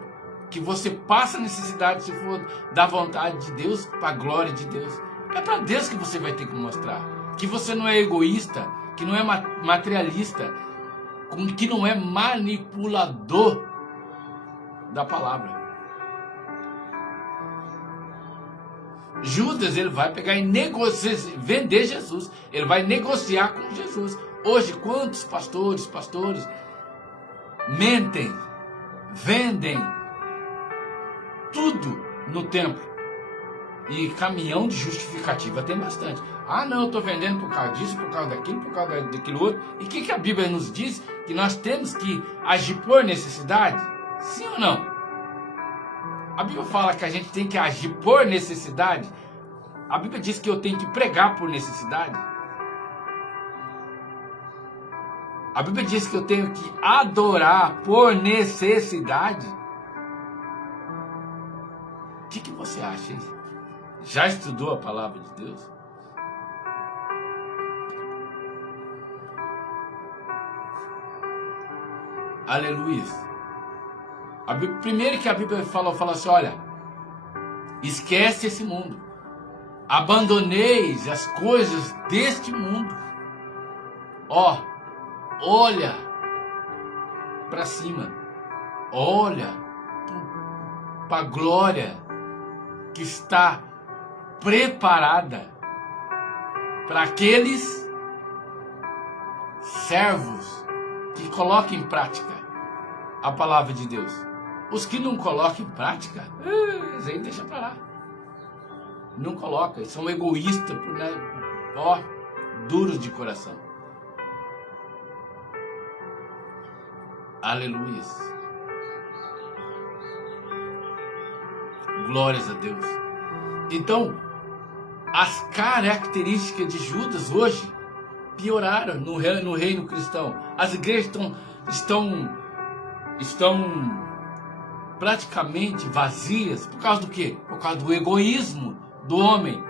que você passa necessidade se for da vontade de Deus, para a glória de Deus. É para Deus que você vai ter que mostrar que você não é egoísta, que não é materialista, que não é manipulador da palavra. Judas, ele vai pegar e vender Jesus. Ele vai negociar com Jesus. Hoje, quantos pastores mentem, vendem tudo no templo. E caminhão de justificativa tem bastante. Não, eu estou vendendo por causa disso, por causa daquilo, por causa daquilo outro. E o que a Bíblia nos diz? Que nós temos que agir por necessidade? Sim ou não? A Bíblia fala que a gente tem que agir por necessidade. A Bíblia diz que eu tenho que pregar por necessidade. A Bíblia diz que eu tenho que adorar por necessidade. O que você acha, hein? Já estudou a palavra de Deus? Aleluia. Primeiro que a Bíblia fala assim, olha, esquece esse mundo. Abandoneis as coisas deste mundo. Ó, olha para cima. Olha para a glória que está preparada para aqueles servos que colocam em prática a palavra de Deus. Os que não colocam em prática, eles aí deixa para lá. Não coloca, são egoístas, duros de coração. Aleluia. Glórias a Deus. Então, as características de Judas hoje pioraram no reino cristão. As igrejas estão praticamente vazias. Por causa do quê? Por causa do egoísmo do homem.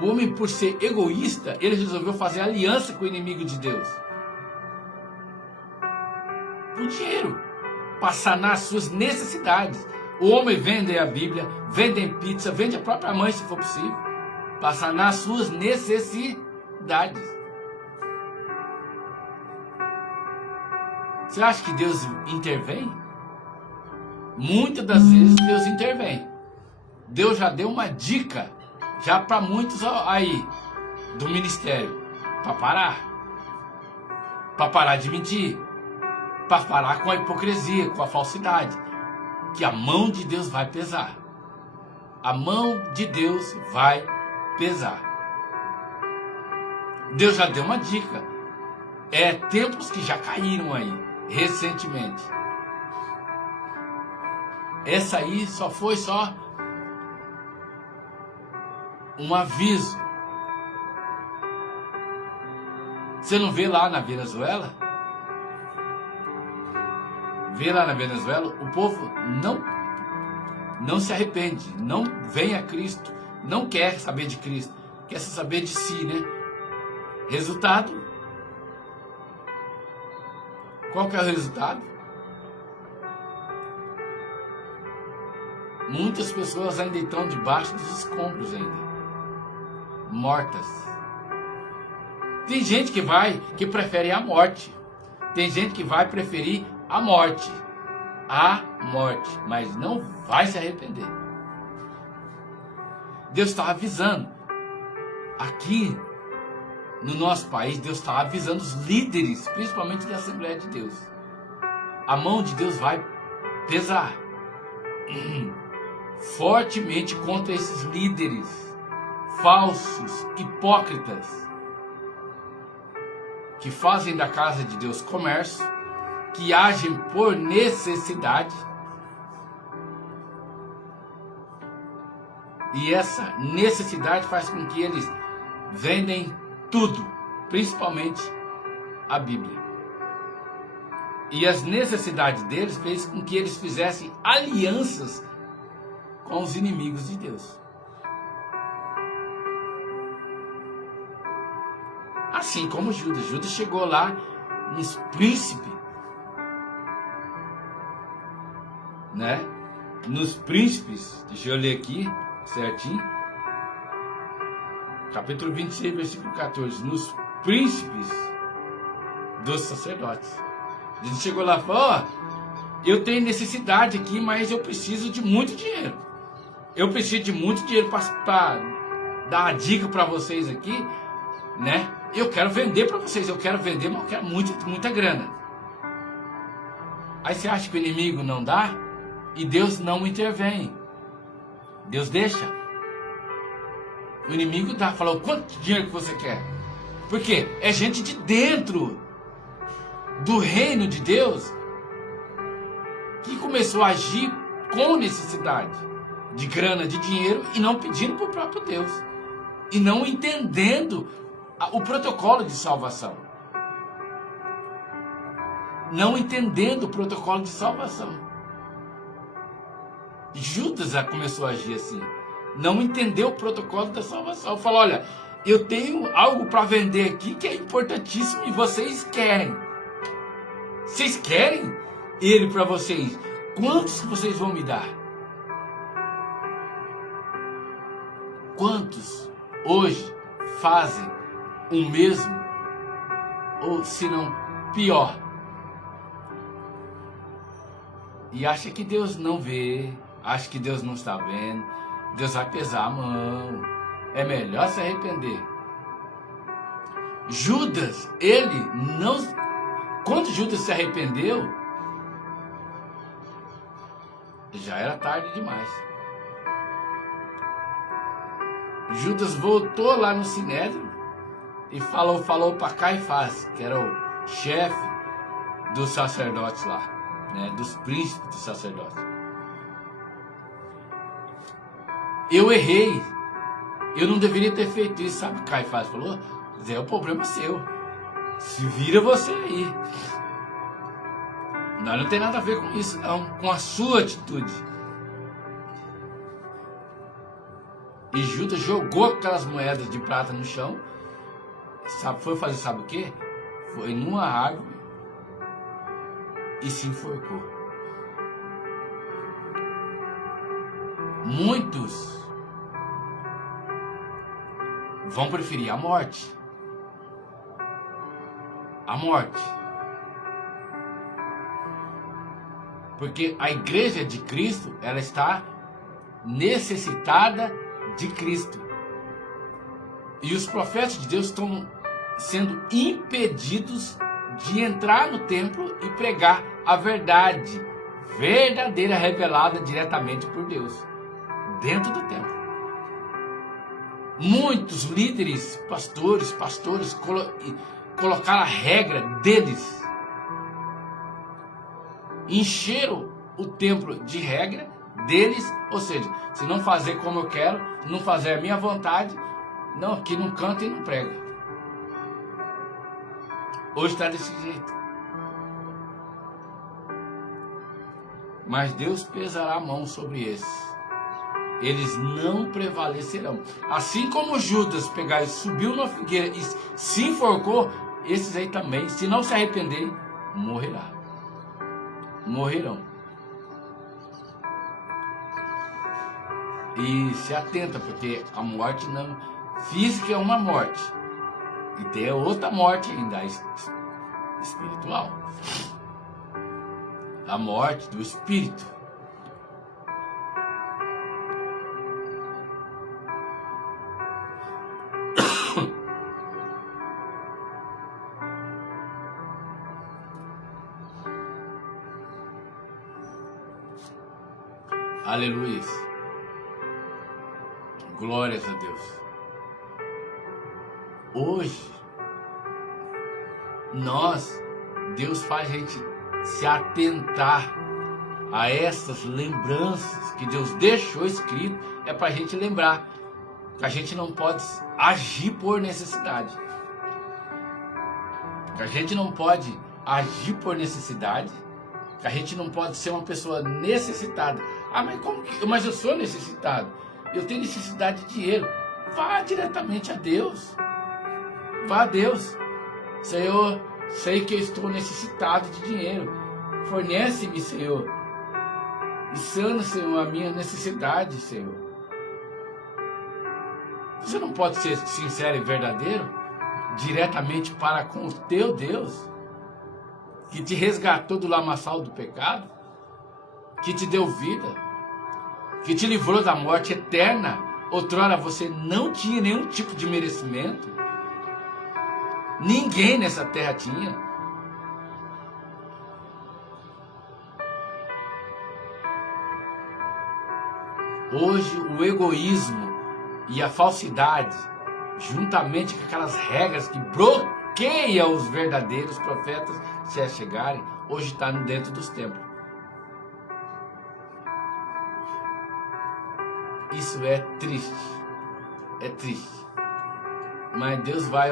O homem, por ser egoísta, ele resolveu fazer aliança com o inimigo de Deus. Por dinheiro, para sanar as suas necessidades. O homem vende a Bíblia, vende pizza, vende a própria mãe, se for possível, para sanar as suas necessidades. Você acha que Deus intervém? Muitas das vezes Deus intervém. Deus já deu uma dica, já para muitos aí, do ministério, para parar de mentir, para parar com a hipocrisia, com a falsidade, que a mão de Deus vai pesar. A mão de Deus vai pesar. Deus já deu uma dica. Tempos que já caíram aí, recentemente. Essa aí foi um aviso. Você não vê lá na Venezuela? Vê lá na Venezuela, o povo não se arrepende, não vem a Cristo, não quer saber de Cristo, quer saber de si, né? Resultado? Qual que é o resultado? Muitas pessoas ainda estão debaixo dos escombros ainda, mortas. Tem gente que prefere a morte. Tem gente que vai preferir a morte, mas não vai se arrepender. Deus está avisando. Aqui no nosso país, Deus está avisando os líderes, principalmente da Assembleia de Deus. A mão de Deus vai pesar fortemente contra esses líderes falsos, hipócritas, que fazem da casa de Deus comércio, que agem por necessidade. E essa necessidade faz com que eles vendem tudo, principalmente a Bíblia. E as necessidades deles fez com que eles fizessem alianças com os inimigos de Deus. Assim como Judas. Judas chegou lá nos príncipes, né? Nos príncipes, deixa eu ler aqui certinho, capítulo 26, versículo 14, nos príncipes dos sacerdotes. Ele chegou lá e falou: eu tenho necessidade aqui, mas eu preciso de muito dinheiro. Eu preciso de muito dinheiro para dar uma dica para vocês aqui, né? Eu quero vender para vocês, eu quero vender, mas eu quero muita grana. Aí você acha que o inimigo não dá? E Deus não intervém. Deus deixa. O inimigo dá, falou: quanto dinheiro que você quer? Porque é gente de dentro do reino de Deus que começou a agir com necessidade de grana, de dinheiro, e não pedindo para o próprio Deus, e não entendendo o protocolo de salvação. não entendendo o protocolo de salvação. Judas já começou a agir assim, não entendeu o protocolo da salvação. Falou: olha, eu tenho algo para vender aqui que é importantíssimo e vocês querem. Vocês querem ele para vocês? Quantos que vocês vão me dar? Quantos hoje fazem o mesmo, ou se não pior, e acha que Deus não vê, acha que Deus não está vendo, Deus vai pesar a mão, é melhor se arrepender. Judas, ele não... Quando Judas se arrependeu, já era tarde demais. Judas voltou lá no Sinédrio e falou para Caifás, que era o chefe dos sacerdotes lá, né, dos príncipes dos sacerdotes: eu errei, eu não deveria ter feito isso. Sabe o que Caifás falou? É o problema seu, se vira você aí, nós não tem nada a ver com isso não, com a sua atitude. E Judas jogou aquelas moedas de prata no chão, foi fazer sabe o quê? Foi numa árvore e se enforcou. Muitos vão preferir a morte. A morte. Porque a igreja de Cristo, ela está necessitada de Cristo. E os profetas de Deus estão sendo impedidos de entrar no templo e pregar a verdade verdadeira revelada diretamente por Deus dentro do templo. Muitos líderes, pastores colocaram a regra deles, encheram o templo de regra deles, ou seja, se não fazer como eu quero, não fazer a minha vontade, não, aqui não canta e não prega. Hoje está desse jeito. Mas Deus pesará a mão sobre esses. Eles não prevalecerão. Assim como Judas pegar e subiu na figueira e se enforcou, esses aí também, se não se arrependerem, morrerão. E se atenta, porque a morte não física é uma morte, e tem outra morte ainda, espiritual, a morte do espírito. Aleluia. Glórias a Deus. Hoje, Deus faz a gente se atentar a essas lembranças que Deus deixou escrito, é para a gente lembrar que a gente não pode agir por necessidade. Que a gente não pode agir por necessidade, que a gente não pode ser uma pessoa necessitada. Ah, mas como que? Mas eu sou necessitado. Eu tenho necessidade de dinheiro. Vá diretamente a Deus. Vá a Deus. Senhor, sei que eu estou necessitado de dinheiro. Fornece-me, Senhor. E sana, Senhor, a minha necessidade, Senhor. Você não pode ser sincero e verdadeiro diretamente para com o teu Deus, que te resgatou do lamaçal do pecado, que te deu vida, que te livrou da morte eterna. Outrora você não tinha nenhum tipo de merecimento. Ninguém nessa terra tinha. Hoje o egoísmo e a falsidade, juntamente com aquelas regras que bloqueiam os verdadeiros profetas se chegarem, hoje está dentro dos templos. Isso é triste. É triste. Mas Deus vai,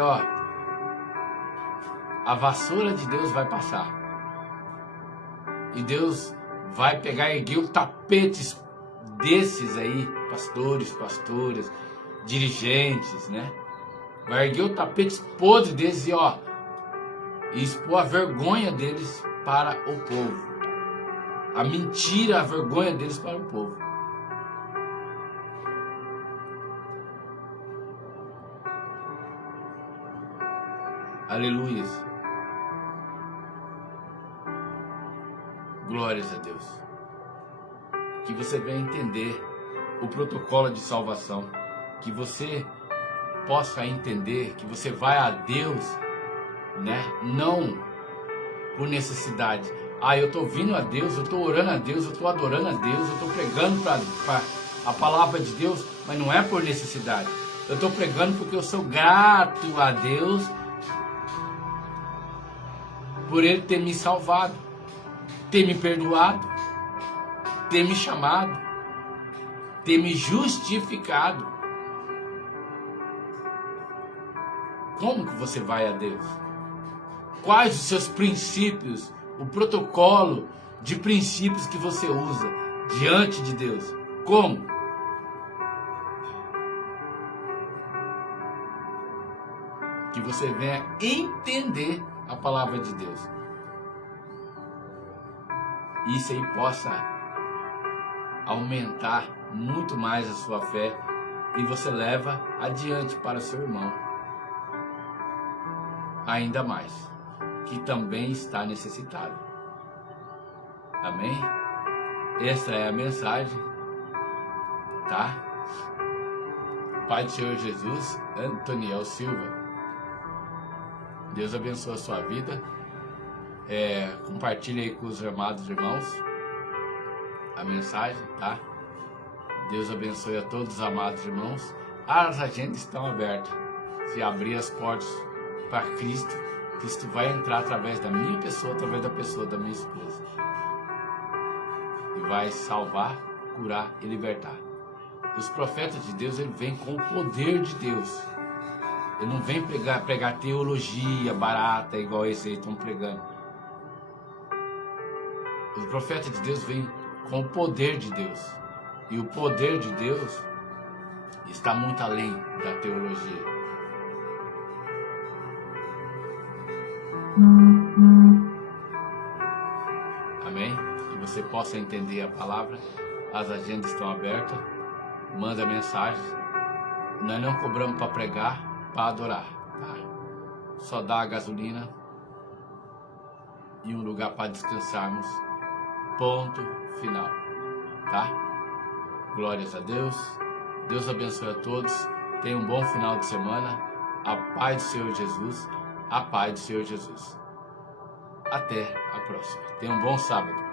a vassoura de Deus vai passar. E Deus vai pegar e erguer tapetes desses aí, pastores, pastoras, dirigentes, né? Vai erguer o tapete podre desses e expor a vergonha deles para o povo. A mentira, a vergonha deles para o povo. Aleluias. Glórias a Deus. Que você venha entender o protocolo de salvação. Que você possa entender que você vai a Deus, né? Não por necessidade. Eu estou vindo a Deus, eu estou orando a Deus, eu estou adorando a Deus, eu estou pregando para a palavra de Deus, mas não é por necessidade. Eu estou pregando porque eu sou grato a Deus por Ele ter me salvado, ter me perdoado, ter me chamado, ter me justificado. Como que você vai a Deus? Quais os seus princípios, o protocolo de princípios que você usa diante de Deus? Como? Que você venha entender a palavra de Deus. Isso aí possa aumentar muito mais a sua fé e você leva adiante para o seu irmão. Ainda mais, que também está necessitado. Amém? Esta é a mensagem, tá? Pai do Senhor Jesus, Antoniel Silva. Deus abençoe a sua vida. Compartilhe aí com os amados irmãos a mensagem, tá? Deus abençoe a todos os amados irmãos. As agendas estão abertas. Se abrir as portas para Cristo, Cristo vai entrar através da minha pessoa, através da pessoa da minha esposa. E vai salvar, curar e libertar. Os profetas de Deus, ele vem com o poder de Deus. Ele não vem pregar teologia barata, igual esse aí estão pregando. Os profetas de Deus vêm com o poder de Deus. E o poder de Deus está muito além da teologia. Amém? Que você possa entender a palavra. As agendas estão abertas. Manda mensagem. Nós não cobramos para pregar, para adorar, tá? Só dá a gasolina e um lugar para descansarmos. Ponto final, tá? Glórias a Deus. Deus abençoe a todos. Tenha um bom final de semana. A paz do Senhor Jesus. A paz do Senhor Jesus. Até a próxima. Tenha um bom sábado.